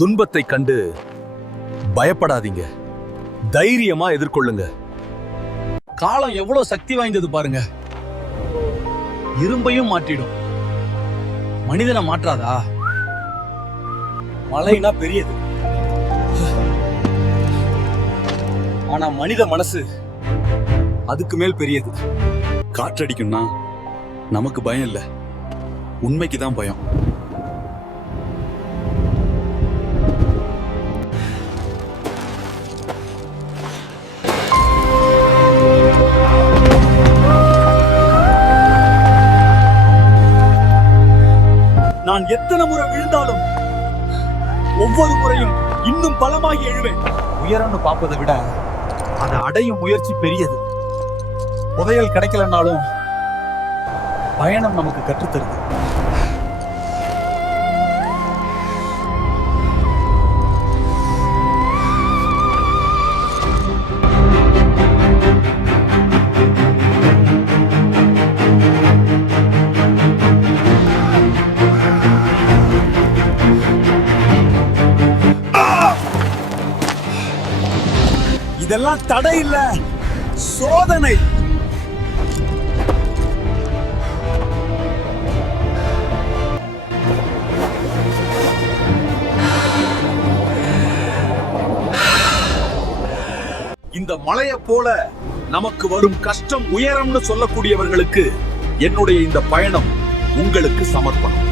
துன்பத்தை கண்டு பயப்படாதீங்க, தைரியமா எதிர்கொள்ளுங்க. காலம் எவ்வளவு சக்தி வாய்ந்தது பாருங்க. இரும்பையும் மாற்றிடும், மனிதனை மாற்றாதா? மலைனா பெரியது, ஆனா மனித மனசு அதுக்கு மேல் பெரியது. காற்றடிக்கும்னா நமக்கு பயம் இல்ல, உண்மைக்கு தான் பயம். நான் எத்தனை முறை விழுந்தாலும் ஒவ்வொரு முறையும் இன்னும் பலமாகி எழுவேன். உயரம்னு பார்ப்பதை விட அதை அடையும் முயற்சி பெரியது. புதையல் கிடைக்கலனாலும் பயணம் நமக்கு கற்றுத்தருது. இதெல்லாம் தடை இல்ல, சோதனை. இந்த மலையை போல நமக்கு வரும் கஷ்டம் உயரம்னு சொல்லக்கூடியவர்களுக்கு என்னுடைய இந்த பயணம் உங்களுக்கு சமர்ப்பணம்.